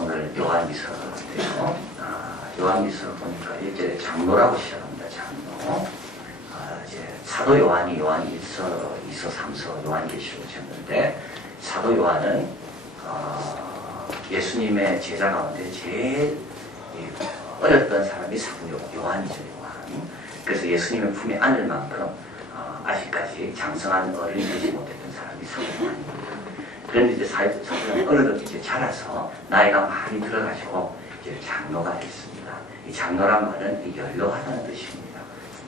오늘 요한일서인데요. 요한일서 보니까 1절에 장로라고 시작합니다. 장로. 이제 사도 요한이 요한일서, 2서, 3서, 요한계시록을 쳤는데 사도 요한은 예수님의 제자 가운데 제일 어렸던 사람이 사도 요한이죠. 요한. 그래서 예수님의 품에 안을 만큼 아직까지 장성한 어른이 되지 못했던 사람이 사도 요한입니다. 그런데 이제 사도 요한이 어느덧 이제 자라서 나이가 많이 들어가지고 이제 장로가 됐습니다. 이 장로란 말은 연로하다는 뜻입니다.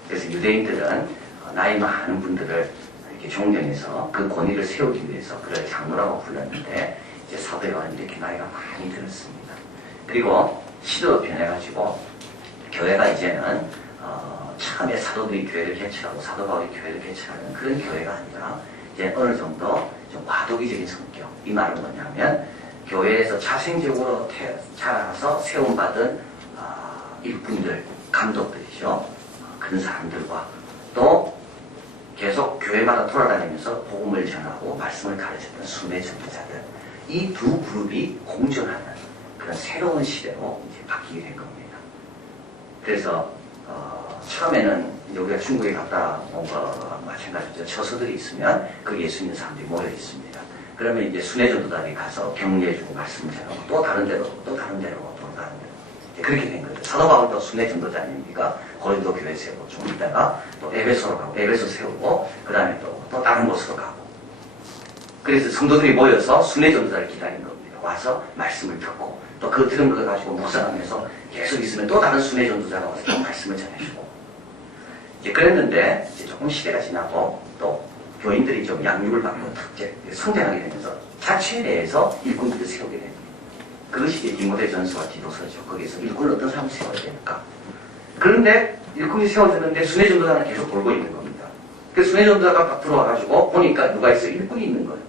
그래서 유대인들은 나이 많은 분들을 이렇게 존경해서 그 권위를 세우기 위해서 그를 장로라고 불렀는데 이제 사도 요한이 이렇게 나이가 많이 들었습니다. 그리고 시대가 변해가지고 교회가 이제는 처음에 사도들이 교회를 개척하고 사도 바울이 교회를 개척하는 그런 교회가 아니라 이제 어느 정도 좀 과도기적인 성격. 이 말은 뭐냐면 교회에서 자생적으로 자라서 세움받은 일꾼들, 감독들이죠. 그런 사람들과 또 계속 교회마다 돌아다니면서 복음을 전하고 말씀을 가르쳤던 순회 전도자들, 이 두 그룹이 공존하는 그런 새로운 시대로 이제 바뀌게 된 겁니다. 그래서 처음에는 우리가 중국에 갔다 온 거 마찬가지죠. 처소들이 있으면 그 예수 믿는 사람들이 모여 있습니다. 그러면 이제 순회전도단이 가서 격려해주고 말씀을 전하고 또 다른 데로 또 다른 데로 또 다른 데로 그렇게 된 거죠. 사도 바울도 순회전도자님이니까 고린도 교회 세우고 좀 있다가 또 에베소로 가고 에베소 세우고 그 다음에 또 다른 곳으로 가고 그래서 성도들이 모여서 순회전도자를 기다린 겁니다. 와서 말씀을 듣고 또 그 들은 걸 가지고 묵상하면서 계속 있으면 또 다른 순회전도자가 와서 또 말씀을 전해주고 이제 그랬는데 이제 조금 시대가 지나고 또 교인들이 좀 양육을 받고 특제 성장하게 되면서 자체 내에서 일꾼들을 세우게 됩니다. 그것이 이제 디모데전서와 디도서죠. 거기서 일꾼을 어떤 사람을 세워야 되니까. 그런데 일꾼이 세워졌는데 순회전도자는 계속 돌고 있는 겁니다. 그 순회전도자가 딱 들어와가지고 보니까 누가 있어요? 일꾼이 있는 거예요.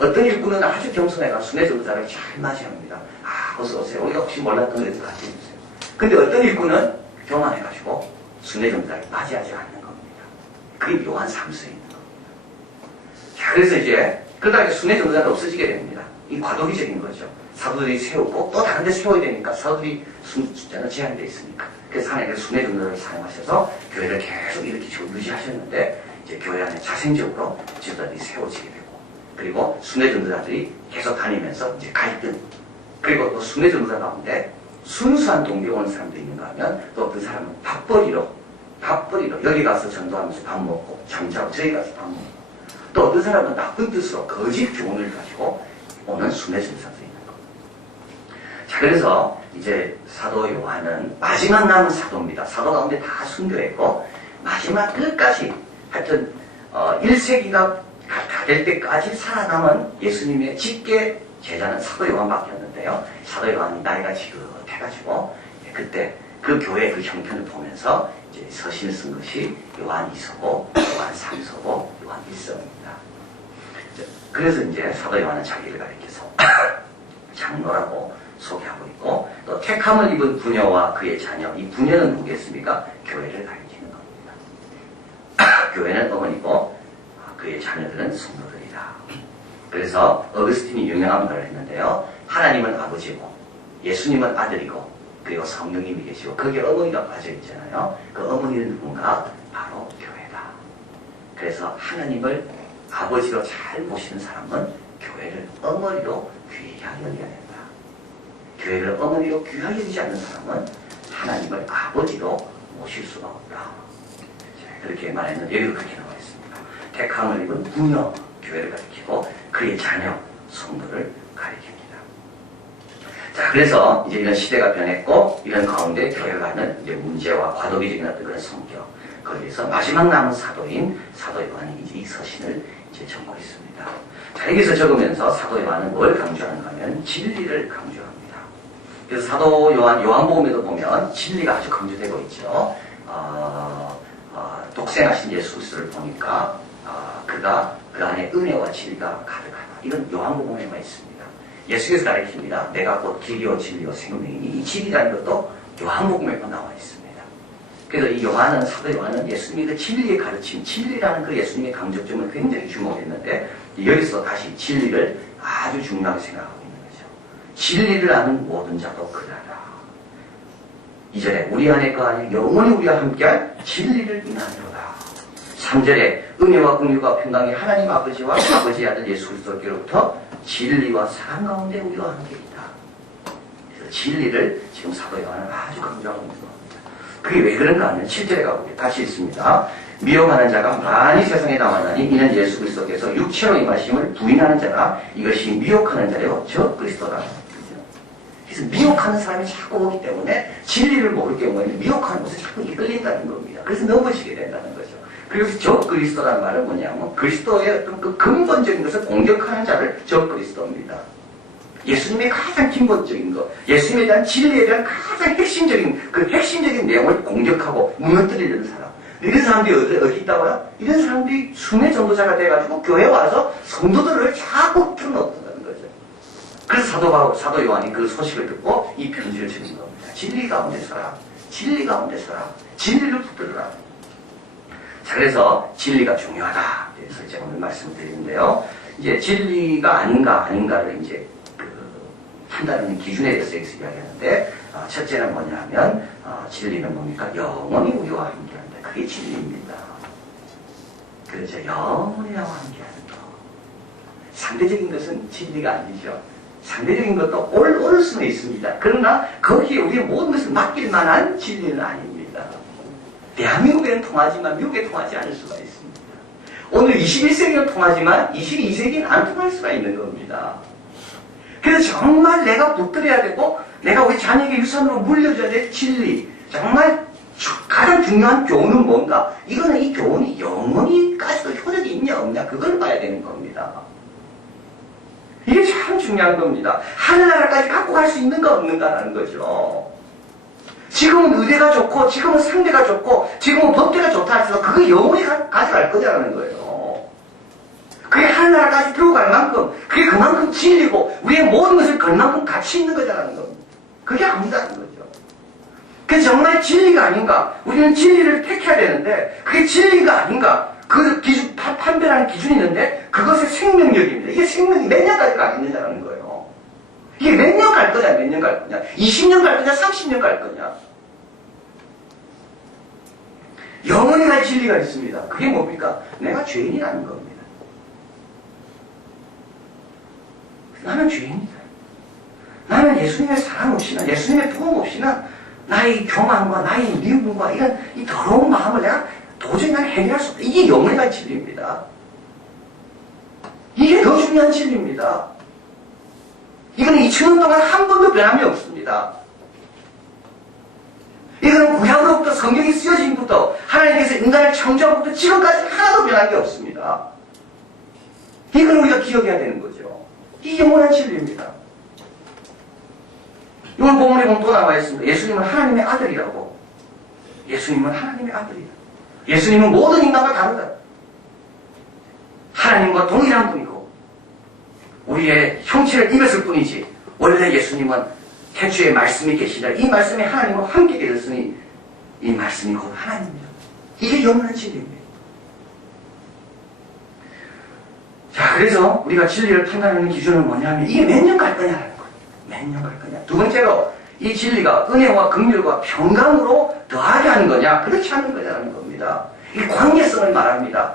어떤 일꾼은 아주 겸손해가 순회전도자를 잘 맞이합니다. 어서 오세요. 우리가 혹시 몰랐던 거에서 같이 해주세요. 근데 어떤 일꾼은 교만해가지고 순회전도자를 맞이하지 않는 겁니다. 그게 요한 3서에 있는 겁니다. 자, 그래서 이제 그러다가 순회전도자가 없어지게 됩니다. 이 과도기적인 거죠. 사도들이 세우고 또 다른 데 세워야 되니까 사도들이 숫자는 제한되어 있으니까. 그래서 하나님께서 순회전도자를 사용하셔서 교회를 계속 이렇게 유지하셨는데 이제 교회 안에 자생적으로 지도자들이 세워지게 되고 그리고 순회전도자들이 계속 다니면서 이제 갈등 그리고 또 순회전도자 가운데 순수한 동기가 오는 사람도 있는가 하면 또 어떤 사람은 밥벌이로 여기 가서 전도하면서 밥 먹고 잠자고 저기 가서 밥 먹고 또 어떤 사람은 나쁜 뜻으로 거짓 교훈을 가지고 오는 순회전도자도 있는 겁니다. 자, 그래서 이제 사도 요한은 마지막 남은 사도입니다. 사도 가운데 다 순교했고 마지막 끝까지 하여튼 1세기가 다 될 때까지 살아남은 예수님의 직계 제자는 사도 요한밖에 없는데요. 사도 요한이 나이가 지긋해가지고 그때 그 교회의 그 형편을 보면서 이제 서신을 쓴 것이 요한 2서고 요한 3서고 요한 1서입니다. 그래서 이제 사도 요한은 자기를 가리켜서 장로라고 소개하고 있고 또 택함을 입은 부녀와 그의 자녀 이 부녀는 누구겠습니까? 교회를 가리키는 겁니다. 교회는 어머니고 그의 자녀들은 성도들이다. 그래서 어거스틴이 유명한 말을 했는데요. 하나님은 아버지고 예수님은 아들이고 그리고 성령님이 계시고 거기에 어머니가 빠져 있잖아요. 그 어머니는 누군가? 바로 교회다. 그래서 하나님을 아버지로 잘 모시는 사람은 교회를 어머니로 귀하게 여겨야 된다. 교회를 어머니로 귀하게 여기지 않는 사람은 하나님을 아버지로 모실 수가 없다. 그렇게 말했는데 여기도 그렇게 나와 있습니다. 택함을 입은 부녀 교회를 가리키고 그의 자녀 성도를 가리킵니다. 자, 그래서 이제 이런 시대가 변했고 이런 가운데 교회가 하는 이제 문제와 과도기적인 어떤 그런 성격 거기에서 마지막 남은 사도인 사도 요한이 이제 이 서신을 이제 적고 있습니다. 자, 여기서 적으면서 사도 요한은 뭘 강조하는가 하면 진리를 강조합니다. 그래서 사도 요한복음에도 보면 진리가 아주 강조되고 있죠. 독생하신 예수 그리스도를 보니까 그가 그 안에 은혜와 진리가 가득하다. 이건 요한복음에만 있습니다. 예수께서 가르칩니다. 내가 곧 길이요 진리요 생명이니 이 진리라는 것도 요한복음에만 나와 있습니다. 그래서 이 요한은 사도 요한은 예수님의 그 진리의 가르침, 진리라는 그 예수님의 강조점을 굉장히 주목했는데 여기서 다시 진리를 아주 중요하게 생각하고 있는 거죠. 진리를 아는 모든 자도 그러하라. 2절에 우리 안에 거하니 영원히 우리와 함께할 진리를 인하리로다. 3절에 은혜와 긍휼과 평강이 하나님 아버지와 아버지의 아들 예수 그리스도께로부터 진리와 사랑 가운데 우리와 함께 있다. 그래서 진리를 지금 사도 요한은 아주 강조하고 있는 겁니다. 그게 왜 그런가 하면 7절에 가보게 같이 있습니다. 미혹하는 자가 많이 세상에 나왔나니 이는 예수 그리스도께서 육체로 임하심을 부인하는 자라. 이것이 미혹하는 자요 저 그리스도라. 그래서 미혹하는 사람이 자꾸 오기 때문에 진리를 모를 경우에는 미혹하는 것에 자꾸 이끌린다는 겁니다. 그래서 넘어지게 된다는 거죠. 그래서 저 그리스도라는 말은 뭐냐면 그리스도의 어떤 그 근본적인 것을 공격하는 자를 저 그리스도입니다. 예수님의 가장 기본적인 것, 예수님에 대한 진리에 대한 가장 핵심적인 그 핵심적인 내용을 공격하고 무너뜨리려는 사람. 이런 사람들이 어디 있다고요? 이런 사람들이 순회 전도자가 돼가지고 교회에 와서 성도들을 자꾸 틀어놓는다는 거죠. 그래서 사도 요한이 그 소식을 듣고 이 편지를 적은 겁니다. 진리 가운데 서라. 진리 가운데 서라. 진리를 붙들어라. 자, 그래서 진리가 중요하다. 그래서 제가 오늘 말씀드리는데요. 이제 진리가 아닌가를 이제 판단하는 기준에 대해서 여기서 이야기하는데, 첫째는 뭐냐 하면, 진리는 뭡니까? 영원히 우리와 함께 한다. 그게 진리입니다. 그렇죠. 영원히 나와 함께 하는 것. 상대적인 것은 진리가 아니죠. 상대적인 것도 옳을 수는 있습니다. 그러나 거기에 우리의 모든 것을 맡길 만한 진리는 아닙니다. 대한민국에는 통하지만 미국에 통하지 않을 수가 있습니다. 오늘 21세기는 통하지만 22세기는 안 통할 수가 있는 겁니다. 그래서 정말 내가 붙들어야 되고 내가 우리 자녀에게 유산으로 물려줘야 될 진리, 정말 가장 중요한 교훈은 뭔가? 이거는 이 교훈이 영원히까지도 효력이 있냐 없냐 그걸 봐야 되는 겁니다. 이게 참 중요한 겁니다. 하늘나라까지 갖고 갈 수 있는가 없는가라는 거죠. 지금은 의대가 좋고 지금은 상대가 좋고 지금은 법대가 좋다 해서 그거 영원히 가져갈 거냐라는 거예요. 그게 하늘나라까지 들고 갈 만큼 그게 그만큼 진리고 우리의 모든 것을 걸 만큼 가치 있는 거잖아는 겁니다. 그게 아니다는 거죠. 그래서 정말 진리가 아닌가? 우리는 진리를 택해야 되는데 그게 진리가 아닌가? 그 기준, 판별하는 기준이 있는데 그것의 생명력입니다. 이게 생명이 몇 년까지 가겠느냐라는 거예요. 이게 몇 년 갈 거냐, 몇 년 갈 거냐, 20년 갈 거냐, 30년 갈 거냐. 영원히 갈 진리가 있습니다. 그게 뭡니까? 내가 죄인이라는 겁니다. 나는 죄인이다. 나는 예수님의 사랑 없이나 예수님의 도움 없이나 나의 교만과 나의 미움과 이런 이 더러운 마음을 내가 도저히 난 해결할 수 없다. 이게 영원히 갈 진리입니다. 이게 더 중요한 진리입니다. 이거는 2000년 동안 한 번도 변함이 없습니다. 이거는 구약으로부터 성경이 쓰여진부터 하나님께서 인간을 창조하고부터 지금까지 하나도 변한 게 없습니다. 이걸 우리가 기억해야 되는 거죠. 이게 영원한 진리입니다. 이걸 본문에 보면 또 나와 있습니다. 예수님은 하나님의 아들이라고. 예수님은 하나님의 아들이다. 예수님은 모든 인간과 다르다. 하나님과 동일한 분이고 우리의 형체를 입었을 뿐이지 원래 예수님은 태초에 말씀이 계시다. 이 말씀이 하나님과 함께 계셨으니 이 말씀이 곧 하나님입니다. 이게 영원한 진리입니다. 자, 그래서 우리가 진리를 판단하는 기준은 뭐냐면 이게 몇 년 갈 거냐라는 거예요. 몇 년 갈 거냐. 두 번째로 이 진리가 은혜와 긍휼과 평강으로 더하게 하는 거냐 그렇지 않은 거냐라는 겁니다. 이 관계성을 말합니다.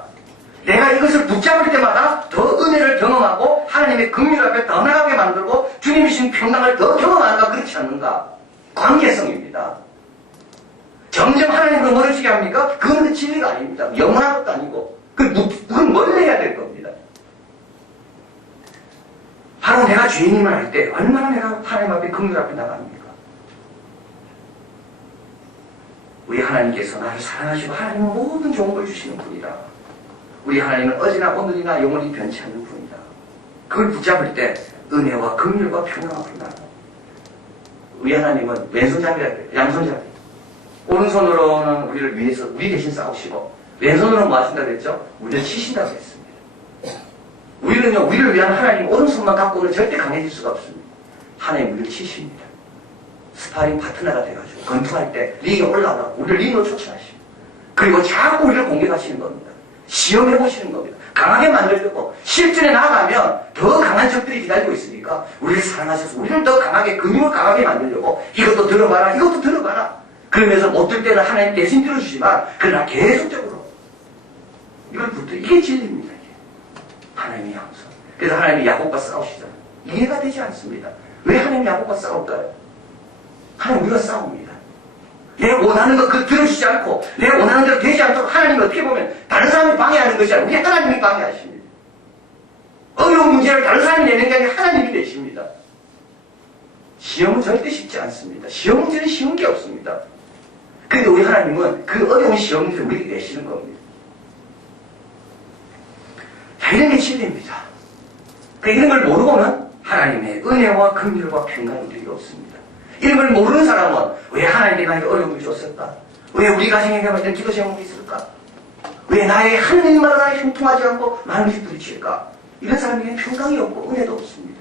내가 이것을 붙잡을 때마다 더 은혜를 경험하고 하나님의 긍휼 앞에 더 나가게 만들고 주님이 주신 평강을 더 경험하는가 그렇지 않는가. 관계성입니다. 점점 하나님으로 멀어지게 합니까? 그건 그 진리가 아닙니다. 영원한 것도 아니고 그건 멀리해야 될 겁니다. 바로 내가 죄인임을 알 때 얼마나 내가 하나님 앞에 긍휼 앞에 나갑니까? 우리 하나님께서 나를 사랑하시고 하나님은 모든 좋은 걸 주시는 분이다. 우리 하나님은 어제나 오늘이나 영원히 변치 않는 분이다. 그걸 붙잡을 때 은혜와 긍휼과 평강을 나눠. 우리 하나님은 왼손잡이라 그래요. 양손잡이. 오른손으로는 우리를 위해서 우리 대신 싸우시고 왼손으로는 뭐 하신다고 그랬죠? 우리를 치신다고 했습니다. 우리는요, 우리를 위한 하나님 오른손만 갖고는 절대 강해질 수가 없습니다. 하나님 우리를 치십니다. 스파링 파트너가 돼가지고 권투할 때 링에 올라가고 우리를 링으로 쫓아가시고 그리고 자꾸 우리를 공격하시는 겁니다. 시험해 보시는 겁니다. 강하게 만들고 실전에 나가면 더 강한 적들이 기다리고 있으니까 우리를 사랑하셔서 우리를 더 강하게 근육을 강하게 만들려고 이것도 들어봐라 이것도 들어봐라 그러면서 못 들 때는 하나님 대신 들어주지만 그러나 계속적으로 이걸 붙들어 이게 진리입니다. 이게. 하나님의 양성. 그래서 하나님이 야곱과 싸우시잖아요. 이해가 되지 않습니다. 왜 하나님이 야곱과 싸울까요? 하나님 우리가 싸웁니다. 내가 원하는 거 그 들어주지 않고 내가 원하는 대로 되지 않도록 하나님이 어떻게 보면 다른 사람이 방해하는 것이 아니라 우리 하나님이 방해하십니다. 어려운 문제를 다른 사람이 내는 게 아니라 하나님이 내십니다. 시험은 절대 쉽지 않습니다. 시험 문제는 쉬운 게 없습니다. 그런데 우리 하나님은 그 어려운 시험 문제를 우리에게 내시는 겁니다. 자, 이런 게 진리입니다. 이런 걸 모르고는 하나님의 은혜와 긍휼과 평강을 누리기 없습니다. 이런 걸 모르는 사람은 왜 하나님이 나에게 어려움을 줬을까? 왜 우리 가정에게 이런 기도 제목이 있을까? 왜 나의 하는 일마다 나에게 형통하지 않고 많은 일이 부딪힐까? 이런 사람에게는 평강이 없고 은혜도 없습니다.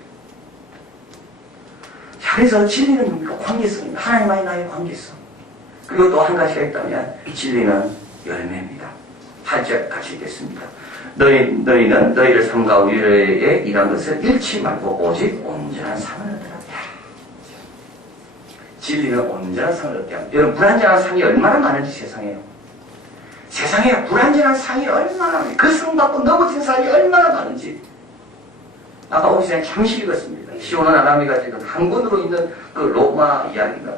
자, 그래서 진리는 뭡니까? 관계성입니다. 하나님과의 나의 관계성. 그리고 또 한 가지가 있다면 이 진리는 열매입니다. 8절 같이 읽겠습니다. 너희는 너희를 삼가 위로에 일한 것을 잃지 말고 오직 온전한 상을 얻으라. 진리는 온전한 상을 얻게 합니다. 여러분 불완전한 상이 얼마나 많은지 세상에 불완전한 상이 얼마나 많은지 그 상 받고 넘어진 사람이 얼마나 많은지 아까 오기 전에 잠시 읽었습니다. 시온은 아람이가 지금 한 권으로 있는 그 로마 이야기가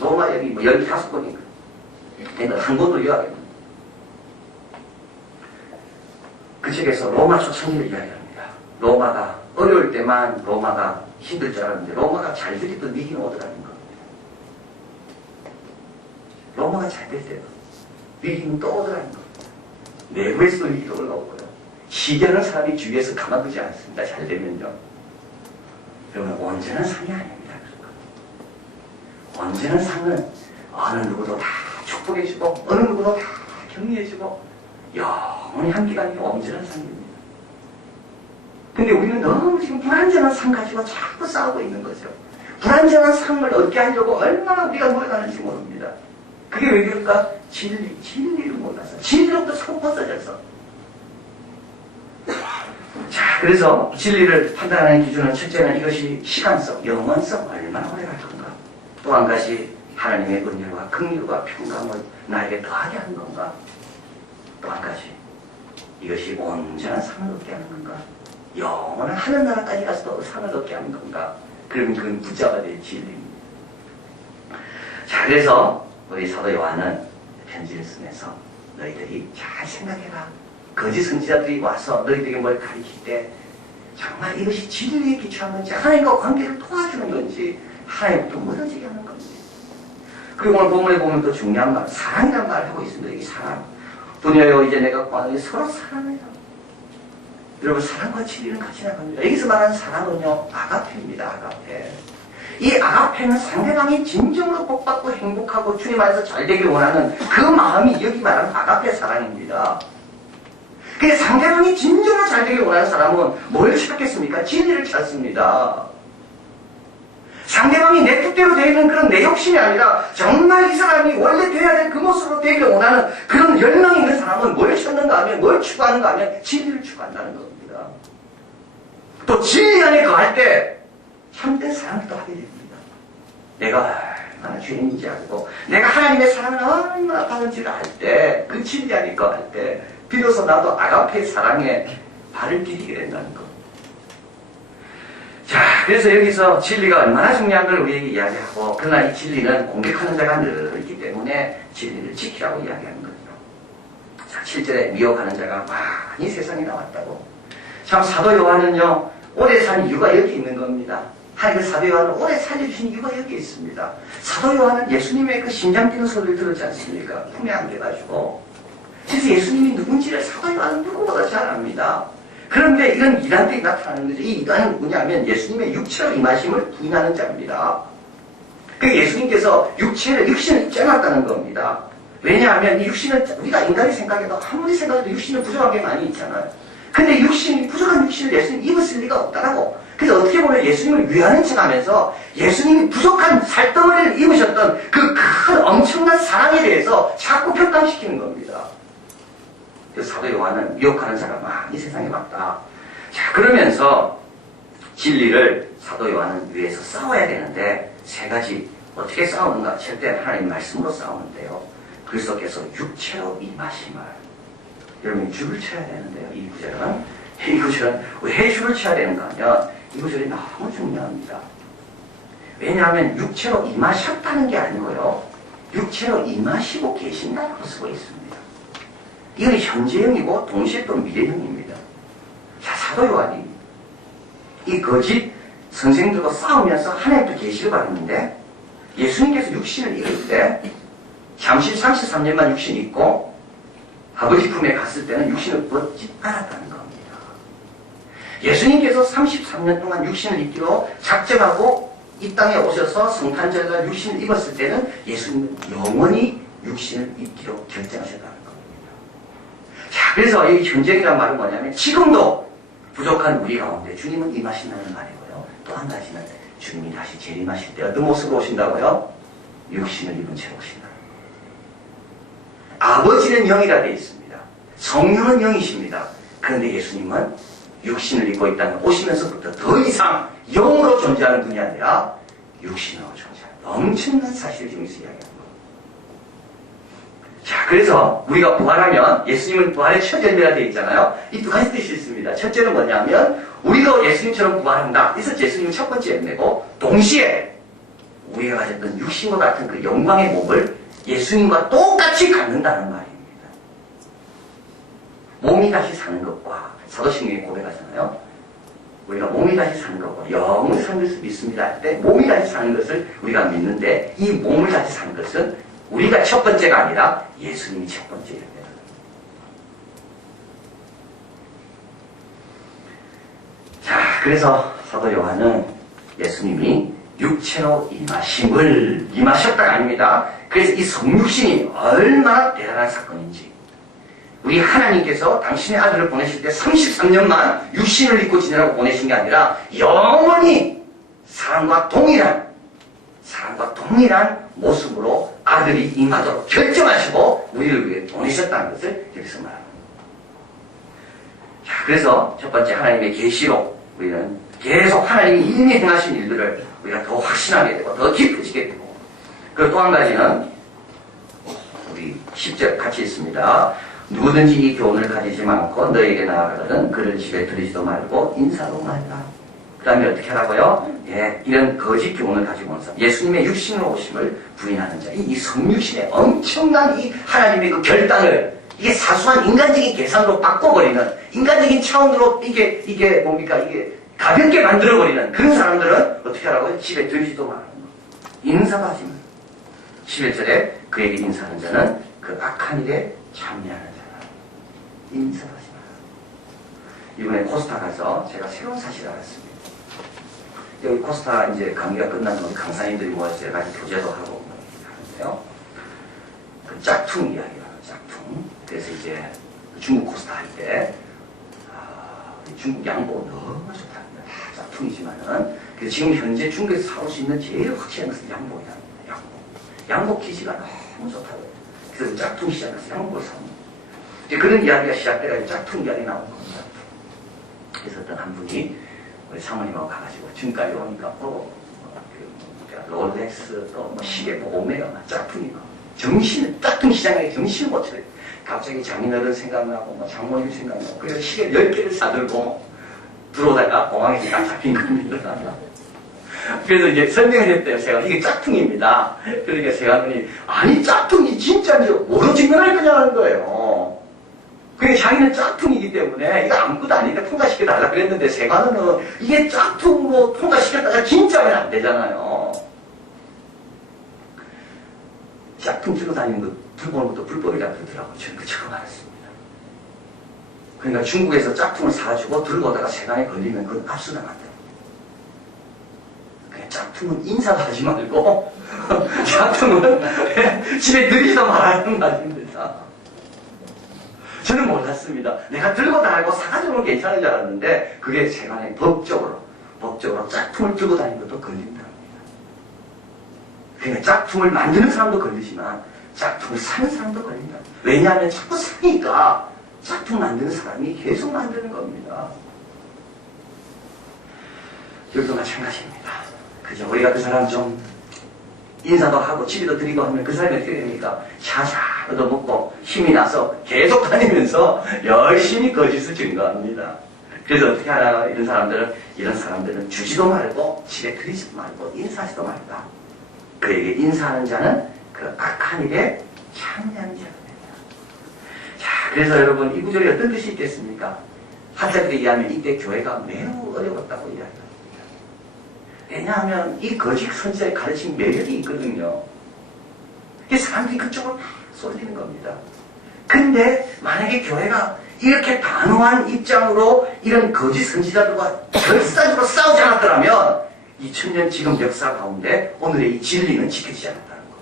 로마 여기 뭐 15권인가 내가 한 권으로 요약합니다. 그 책에서 로마 초창기를 이야기합니다. 로마가 어려울 때만 로마가 힘들 줄 알았는데 로마가 잘 될 때도 위기는 오더라는 겁니다. 로마가 잘 될 때도 위기는 또 오더라는 겁니다. 내부에서도 위기가 올라오고요. 시기하는 사람이 주위에서 가만두지 않습니다. 잘 되면요. 여러분 온전한 상이 아닙니다. 온전한 상은 어느 누구도 다 축복해주고 어느 누구도 다 격려해주고 영원히 함께가는 게 온전한 상입니다. 근데 우리는 너무 지금 불완전한 상 가지고 자꾸 싸우고 있는 거죠. 불완전한 상을 얻게 하려고 얼마나 우리가 노력하는지 모릅니다. 그게 왜 그럴까? 진리를 몰라서 진리로부터 자꾸 벗어져서. 자, 그래서 진리를 판단하는 기준은 첫째는 이것이 시간성, 영원성, 얼마나 오래 갈 건가. 또 한 가지 하나님의 은혜와 긍휼과 평강을 나에게 더하게 하는 건가. 또 한 가지 이것이 온전한 상을 얻게 하는 건가. 영원한 하늘나라까지 가서도 상을 얻게 하는 건가. 그러면 그건 붙잡아야 될 진리입니다. 자, 그래서 우리 사도 요한은 편지를 쓰면서 너희들이 잘 생각해라. 거짓 선지자들이 와서 너희들에게 뭘 가르칠 때 정말 이것이 진리에 기초한 건지 하나님과 관계를 도와주는 건지 하나님부터 무너지게 하는 건지. 그리고 오늘 본문에 보면 또 중요한 말, 사랑이라는 말을 하고 있습니다. 이 사랑. 분여요 이제 내가 구하는 게 서로 사랑해요. 여러분 사랑과 진리는 같이 나갑니다. 여기서 말하는 사랑은요 아가페입니다. 아가페. 이 아가페는 상대방이 진정으로 복받고 행복하고 주님 안에서 잘 되길 원하는 그 마음이 여기 말하는 아가페 사랑입니다. 그 상대방이 진정으로 잘 되길 원하는 사람은 뭘 찾겠습니까? 진리를 찾습니다. 상대방이 내 뜻대로 되는 그런 내 욕심이 아니라 정말 이 사람이 원래 돼야 될 그 모습으로 되기를 원하는 그런 열망이 있는 사람은 뭘 찾는가 하면 뭘 추구하는가 하면 진리를 추구한다는 겁니다. 또 진리 안에 거할 때 참된 사랑을 또 하게 됩니다. 내가 얼마나 죄인인지 알고 내가 하나님의 사랑을 얼마나 받는지를 알 때 그 진리 안에 거할 때 비로소 나도 아가페 사랑에 발을 디디게 된다는 것. 자, 그래서 여기서 진리가 얼마나 중요한 걸 우리에게 이야기하고 그러나 이 진리는 공격하는 자가 늘 있기 때문에 진리를 지키라고 이야기하는 거죠. 자, 7절에 미혹하는 자가 많이 세상에 나왔다고. 참 사도 요한은요 오래 산 이유가 여기 있는 겁니다. 하나님 사도 요한을 오래 살려주신 이유가 여기 있습니다. 사도 요한은 예수님의 그 심장 뛰는 소리를 들었지 않습니까? 품에 안겨가지고. 그래서 예수님이 누군지를 사도 요한은 누구보다 잘 압니다. 그런데 이런 이단들이 나타나는 거죠. 이 이단은 누구냐면 예수님의 육체로 임하심을 부인하는 자입니다. 그 예수님께서 육신을 입증했다는 겁니다. 왜냐하면 이 육신은 우리가 인간이 생각해도 아무리 생각해도 육신은 부족한 게 많이 있잖아요. 근데 부족한 육신을 예수님이 입었을 리가 없다라고. 그래서 어떻게 보면 예수님을 위하는 척 하면서 예수님이 부족한 살덩어리를 입으셨던 그 큰 엄청난 사랑에 대해서 자꾸 평가시키는 겁니다. 그래서 사도 요한은 미혹하는 사람 많이 세상에 왔다. 자, 그러면서 진리를 사도 요한은 위해서 싸워야 되는데 세 가지 어떻게 싸우는가? 절대 하나님 말씀으로 싸우는데요. 그리스도께서 육체로 임하심을 여러분 줄을 쳐야 되는데요. 이 구절은 왜 줄을 쳐야 되는가 하면 이 구절이 너무 중요합니다. 왜냐하면 육체로 임하셨다는 게 아니고요. 육체로 임하시고 계신다고 쓰고 있습니다. 이건 현재형이고 동시에 또 미래형입니다. 자, 사도 요한이 이 거짓 선생들과 싸우면서 하나님도 계시를 받았는데 예수님께서 육신을 입을 때 잠시 33년만 육신이 있고 아버지 품에 갔을 때는 육신을 벗지 않았다는 겁니다. 예수님께서 33년 동안 육신을 입기로 작정하고 이 땅에 오셔서 성탄절날 육신을 입었을 때는 예수님은 영원히 육신을 입기로 결정하셨다는 겁니다. 자, 그래서 이 현재이라는 말은 뭐냐면 지금도 부족한 우리 가운데 주님은 임하신다는 말이고요. 또 한 가지는 주님이 다시 재림하실 때 어떤 모습으로 오신다고요? 육신을 입은 채로 오신다. 아버지는 영이라 되어 있습니다. 성령은 영이십니다. 그런데 예수님은 육신을 입고 있다는 오시면서부터 더 이상 영으로 존재하는 분이 아니라 육신으로 존재하는 엄청난 사실을 지금 이야기합니다. 자, 그래서 우리가 부활하면 예수님은 부활의 첫 열매가 되어 있잖아요. 이 두 가지 뜻이 있습니다. 첫째는 뭐냐면 우리가 예수님처럼 부활한다. 그래서 예수님은 첫 번째 열매고 동시에 우리가 가졌던 육신과 같은 그 영광의 몸을 예수님과 똑같이 갖는다는 말입니다. 몸이 다시 사는 것과 사도신경이 고백하잖아요. 우리가 몸이 다시 사는 것과 영을 사는 것을 믿습니다 할 때 몸이 다시 사는 것을 우리가 믿는데 이 몸을 다시 사는 것은 우리가 첫 번째가 아니라 예수님이 첫 번째입니다. 자, 그래서 사도 요한은 예수님이 육체로 임하셨다가 아닙니다. 그래서 이 성육신이 얼마나 대단한 사건인지 우리 하나님께서 당신의 아들을 보내실 때 33년만 육신을 입고 지내라고 보내신 게 아니라 영원히 사람과 동일한 모습으로 아들이 임하도록 결정하시고 우리를 위해 보내셨다는 것을 여기서 말합니다. 자, 그래서 첫 번째 하나님의 계시로 우리는 계속 하나님이 이미 행하신 일들을 우리가 더 확신하게 되고 더 깊어지게 되고 그리고 또 한 가지는 우리 10절 같이 있습니다. 누구든지 이 교훈을 가지지 않고 너에게 나아가거든 그를 집에 들이지도 말고 인사도 말라. 그 다음에 어떻게 하라고요? 예, 이런 거짓 교훈을 가지고 온 사람, 예수님의 육신으로 오심을 부인하는 자, 이 성육신의 엄청난 이 하나님의 그 결단을 이게 사소한 인간적인 계산으로 바꿔버리는 인간적인 차원으로 이게 뭡니까? 이게 가볍게 만들어버리는 그런 사람들은 어떻게 하라고요? 집에 들이지도 말라는 거. 인사도 하지 마. 11절에 그에게 인사하는 자는 그 악한 일에 참여하는 자라. 인사도 하지 마라. 이번에 코스타 가서 제가 새로운 사실을 알았습니다. 여기 코스타 이제 강의가 끝나면 강사님들이 모여서 여러 가지 교제도 하고 하는데요. 그 짝퉁 이야기가 짝퉁. 그래서 이제 중국 코스타 할 때 중국 양복 너무 좋답니다. 다 짝퉁이지만은 그래서 지금 현재 중국에서 사올 수 있는 제일 확실한 것은 양복이랍니다. 양복 기지가 너무 좋다고요. 그래서 짝퉁 시장에서 양복을 삽니다. 그런 이야기가 시작돼가지고 짝퉁 이야기 나온 겁니다. 그래서 어떤 한 분이 우리 사모님하고 가가지고 중가에 오니까 롤렉스 또 시계 보고 오메가 짝퉁이 짝퉁 시장에 정신을 못 차려요. 갑자기 장인어른 생각나고 장모님 생각나고 그래서 시계 10개를 사들고 들어오다가 공항에서 딱 잡힌 겁니다. 그래서 이제 설명을 했대요. 제가 이게 짝퉁입니다. 그러니까 제가 아니 짝퉁이 진짜인지 뭐로 증명할 거냐는 거예요. 그게 자기는 짝퉁이기 때문에 이거 아무것도 아니니까 통과시켜달라 그랬는데 세관은 이게 짝퉁으로 통과시켰다가 진짜면 안 되잖아요. 짝퉁 들고 다니는 거 들고 오는 것도 불법이라고 그러더라고요. 저는 그 처음 알았습니다. 그러니까 중국에서 짝퉁을 사주고 들고 오다가 세관에 걸리면 그건 압수당한다. 그냥 짝퉁은 인사도 하지 말고 짝퉁은 집에 들이지도 말하는 말입니다. 저는 몰랐습니다. 내가 들고 다니고 사가지고 오면 괜찮은 줄 알았는데 그게 세관에 법적으로 짝퉁을 들고 다니는 것도 걸린답니다. 그러니까 짝퉁을 만드는 사람도 걸리지만 짝퉁을 사는 사람도 걸린다. 왜냐하면 자꾸 사니까 짝퉁 만드는 사람이 계속 만드는 겁니다. 여기도 마찬가지입니다. 그죠? 우리가 그 사람 좀 인사도 하고 치료도 드리고 하면 그 사람이 어떻게 됩니까? 샤샤 얻어먹고 힘이 나서 계속 다니면서 열심히 거짓을 증거합니다. 그래서 어떻게 하나 이런 사람들은 주지도 말고 집에 드리지도 말고 인사하지도 말다. 그에게 인사하는 자는 그 악한 일에 참여하는 자가 됩니다. 자, 그래서 여러분 이 구절이 어떤 뜻이 있겠습니까? 학자들에 의하면 이때 교회가 매우 어려웠다고 이야기합니다. 왜냐하면 이 거짓 선지자의 가르침 매력이 있거든요. 이 사람들이 그쪽으로 막 쏠리는 겁니다. 근데 만약에 교회가 이렇게 단호한 입장으로 이런 거짓 선지자들과 결사적으로 싸우지 않았더라면 2000년 지금 역사 가운데 오늘의 이 진리는 지켜지지 않았다는 거.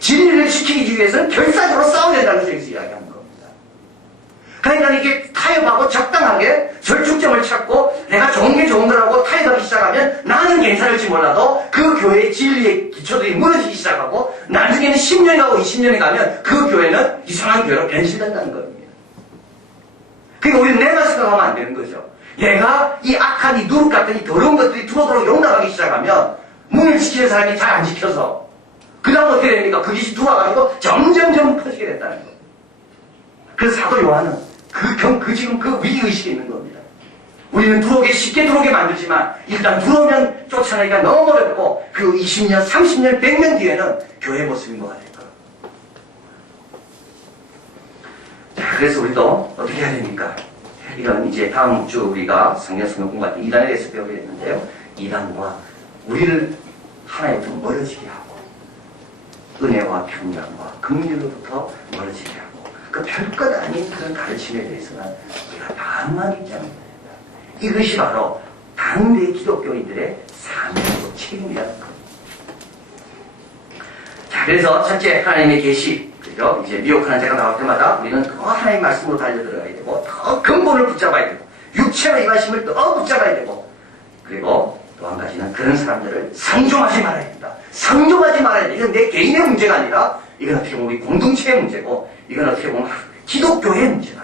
진리를 지키기 위해서는 결사적으로 싸워야 된다는 것을 여기서 이야기하는 겁니다. 그러니까 이게 타협하고 적당하게 절충점을 찾고 내가 좋은 게 좋은 거라고 타협하기 시작하면 나는 괜찮을지 몰라도 그 교회의 진리의 기초들이 무너지기 시작하고 나중에는 10년이 가고 20년이 가면 그 교회는 이상한 교회로 변신된다는 겁니다. 그러니까 우리는 내가 생각하면 안 되는 거죠. 얘가 이 악한 이 누룩 같은 이 더러운 것들이 두루두루 용납하기 시작하면 문을 지키는 사람이 잘 안 지켜서 그 다음 어떻게 됩니까? 그 짓이 들어와가지고 점점 커지게 됐다는 겁니다. 그래서 사도 요한은 지금 그 위기의식이 있는 겁니다. 우리는 쉽게 들어오게 만들지만 일단 들어오면 쫓아내기가 너무 어렵고 그 20년, 30년, 100년 뒤에는 교회 모습인 것 같아요. 자, 그래서 우리도 어떻게 해야 됩니까? 이런 이제 다음 주 우리가 성경 공부할 때 이단에 대해서 배우게 됐는데요. 이단과 우리를 하나님부터 멀어지게 하고 은혜와 평강과 긍휼로부터 멀어지게 하고 그 별것 아닌 그런 가르침에 대해서는 우리가 마음만 입지 않는 겁니다. 이것이 바로 당대 기독교인들의 사명이고 책임이라는 겁니다. 자, 그래서 첫째 하나님의 계시, 그죠? 이제 미혹하는 자가 나올 때마다 우리는 더 하나님의 말씀으로 달려들어가야 되고 더 근본을 붙잡아야 되고 육체로 임하심을 더 붙잡아야 되고 그리고 또 한 가지는 그런 사람들을 상종하지 말아야 된다. 상종하지 말아야 된다. 이건 내 개인의 문제가 아니라 이건 어떻게 보면 우리 공동체의 문제고 이건 어떻게 보면 기독교의 문제다.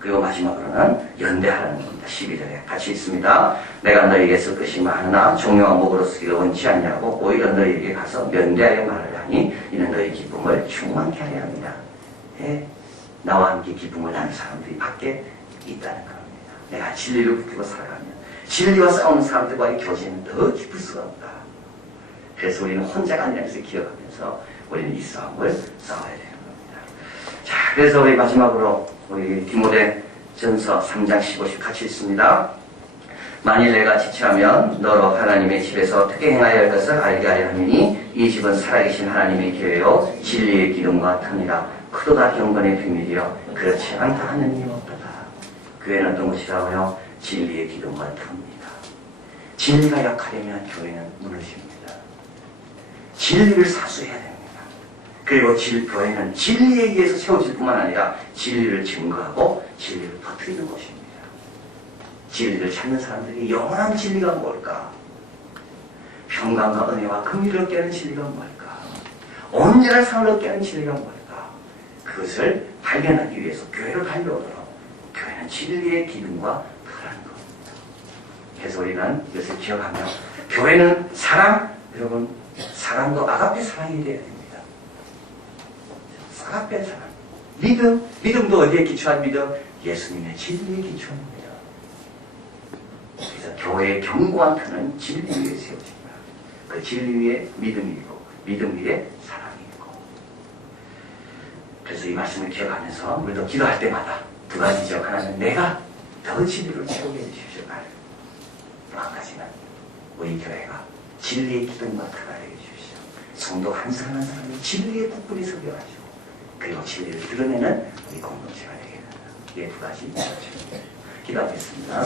그리고 마지막으로는 연대하라는 겁니다. 12절에 같이 있습니다. 내가 너희에게 쓸 것이 많으나 종용한 목으로 쓰기를 원치 않냐고 오히려 너희에게 가서 면대하여 말을 하니 이는 너희 기쁨을 충만케 하려 합니다. 예, 나와 함께 기쁨을 나는 사람들이 밖에 있다는 겁니다. 내가 진리를 붙들고 살아가면 진리와 싸우는 사람들과의 교제는 더 깊을 수가 없다. 그래서 우리는 혼자가 아니라는 것을 기억하면서 우리는 이 싸움을 싸워야 되는 겁니다. 자, 그래서 우리 마지막으로 우리 디모데 전서 3장 15절 같이 있습니다. 만일 내가 지체하면 너로 하나님의 집에서 어떻게 행하여야 할 것을 알게 하려 함이니 이 집은 살아계신 하나님의 교회요 진리의 기둥과 터니라. 크도다 경건의 비밀이요 그렇지 않다 하는 이유 없도다. 교회는 어떤 것이라고요? 진리의 기둥과 터입니다. 진리가 약하려면 교회는 무너집니다. 진리를 사수해야 됩니다. 그리고 교회는 진리에 의해서 세워질 뿐만 아니라 진리를 증거하고 진리를 퍼뜨리는 것입니다. 진리를 찾는 사람들이 영원한 진리가 뭘까? 평강과 은혜와 긍휼을 얻게 하는 진리가 뭘까? 온전한 삶을 얻게 하는 진리가 뭘까? 그것을 발견하기 위해서 교회로 달려오도록 교회는 진리의 기둥과 터라는 겁니다. 그래서 우리는 이것을 기억하며 교회는 사랑, 여러분 사랑도 아가페 사랑이 되어야 됩니다. 아가페 사랑. 믿음도 어디에 기초한 믿음? 예수님의 진리에 기초합니다. 그래서 교회의 견고한 터는 진리 위에 세워집니다. 그 진리 위에 믿음이 있고 믿음 위에 사랑이 있고. 그래서 이 말씀을 기억하면서 우리도 기도할 때마다 두 가지죠. 하나는 내가 더 진리를 채우게 해주십시오. 또 한 가지는 우리 교회가 진리의 기둥과 터가 되게 해주십시오. 성도 한 사람 한 사람이 진리의 뿔뿔이 서게 하시고 그리고 진리를 드러내는 우리 공동체가 되게 됩니다. 이 두 가지 기도하겠습니다.